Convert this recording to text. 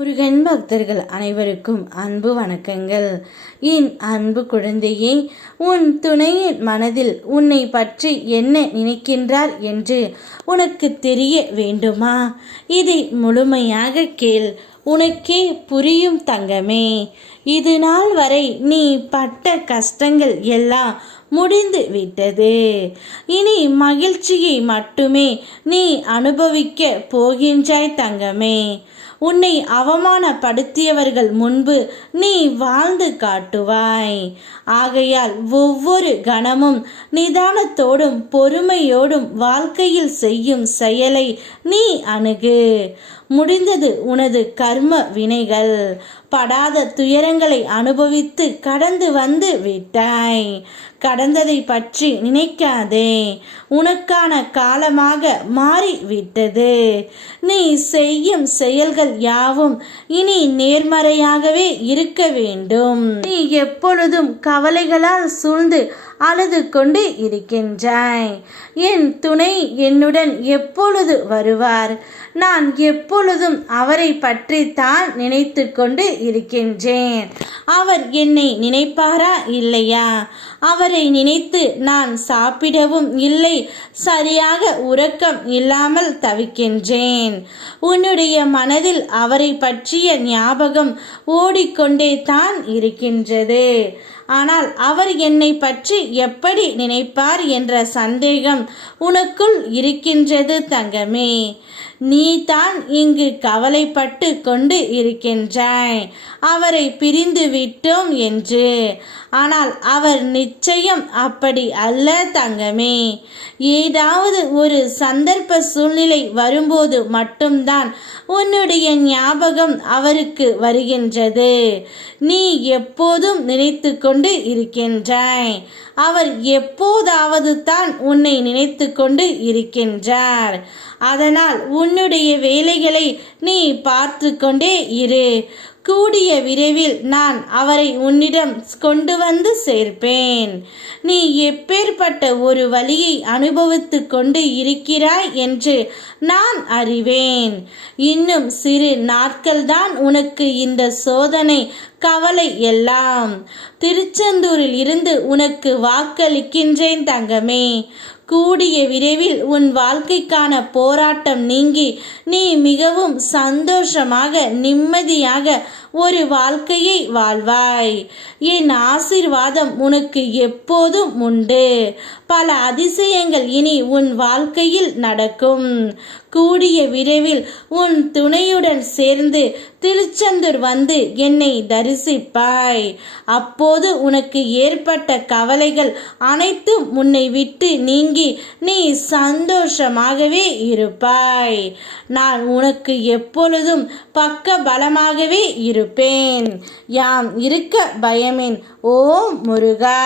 முருகன் பக்தர்கள் அனைவருக்கும் அன்பு வணக்கங்கள். என் அன்பு குழந்தையே, உன் துணையின் மனதில் உன்னை பற்றி என்ன நினைக்கின்றார் என்று உனக்கு தெரிய வேண்டுமா? இதை முழுமையாக கேள், உனக்கே புரியும் தங்கமே. இது நாள் வரை நீ பட்ட கஷ்டங்கள் எல்லாம் முடிந்து விட்டது. இனி மகிழ்ச்சியை மட்டுமே நீ அனுபவிக்க போகின்றாய் தங்கமே. உன்னை அவமானப்படுத்தியவர்கள் முன்பு நீ வாழ்ந்து காட்டுவாய். ஆகையால் ஒவ்வொரு கணமும் நிதானத்தோடும் பொறுமையோடும் வாழ்க்கையில் செய்யும் செயலை நீ அணுகு. முடிந்தது உனது கர்ம வினைகள். படாத துயரங்களை அனுபவித்து கடந்து வந்து விட்டாய். கடந்ததை பற்றி நினைக்காதே. உனக்கான காலமாக மாறிவிட்டது. நீ செய்யும் செயல்கள் யாவும் இனி நேர்மறையாகவே இருக்க வேண்டும். நீ எப்பொழுதும் கவலைகளால் சூழ்ந்து அழுது கொண்டு இருக்கின்றாய். என் துணை என்னுடன் எப்பொழுது வருவார்? நான் எப்பொழுதும் அவரை பற்றி தான் நினைத்து கொண்டு இருக்கின்றேன். அவர் என்னை நினைப்பாரா இல்லையா? அவரை நினைத்து நான் சாப்பிடவும் இல்லை, சரியாக உறக்கம் இல்லாமல் தவிக்கின்றேன். உன்னுடைய மனதில் அவரை பற்றிய ஞாபகம் ஓடிக்கொண்டே தான் இருக்கின்றது. ஆனால் அவர் என்னை பற்றி எப்படி நினைப்பார் என்ற சந்தேகம் உனக்குள் இருக்கின்றது தங்கமே. நீ தான் இங்கு கவலைப்பட்டு கொண்டு இருக்கின்றாய், அவரை பிரிந்து விட்டோம் என்று. ஆனால் அவர் நிச்சயம் அப்படி அல்ல தங்கமே. ஏதாவது ஒரு சந்தர்ப்ப சூழ்நிலை வரும்போது மட்டும்தான் உன்னுடைய ஞாபகம் அவருக்கு வருகின்றது. நீ எப்போதும் நினைத்து கொண்டு இருக்கின்றாய். அவர் எப்போதாவது தான் உன்னை நினைத்து கொண்டு இருக்கின்றார். அதனால் உன்னுடைய வேலைகளை நீ பார்த்து கொண்டே இரு. கூடிய விரைவில் நான் அவரை உன்னிடம் கொண்டு வந்து சேர்ப்பேன். நீ எப்பேற்பட்ட ஒரு வலியை அனுபவித்து கொண்டு இருக்கிறாய் என்று நான் அறிவேன். இன்னும் சிறு நாட்கள்தான் உனக்கு இந்த சோதனை கவலை எல்லாம். திருச்செந்தூரில் இருந்து உனக்கு வாக்களிக்கின்றேன் தங்கமே. கூடிய விரைவில் உன் வாழ்க்கைக்கான போராட்டம் நீங்கி நீ மிகவும் சந்தோஷமாக நிம்மதியாக ஒரு வாழ்க்கையை வாழ்வாய். என் ஆசீர்வாதம் உனக்கு எப்போதும் உண்டு. பல அதிசயங்கள் இனி உன் வாழ்க்கையில் நடக்கும். கூடிய விரைவில் உன் துணையுடன் சேர்ந்து திருச்செந்தூர் வந்து என்னை தரிசிப்பாய். அப்போது உனக்கு ஏற்பட்ட கவலைகள் அனைத்தும் உன்னை விட்டு நீங்கி நீ சந்தோஷமாகவே இருப்பாய். நான் உனக்கு எப்பொழுதும் பக்க பலமாகவே இருப்பேன். யாம் இருக்க பயமேன். ஓம் முருகா.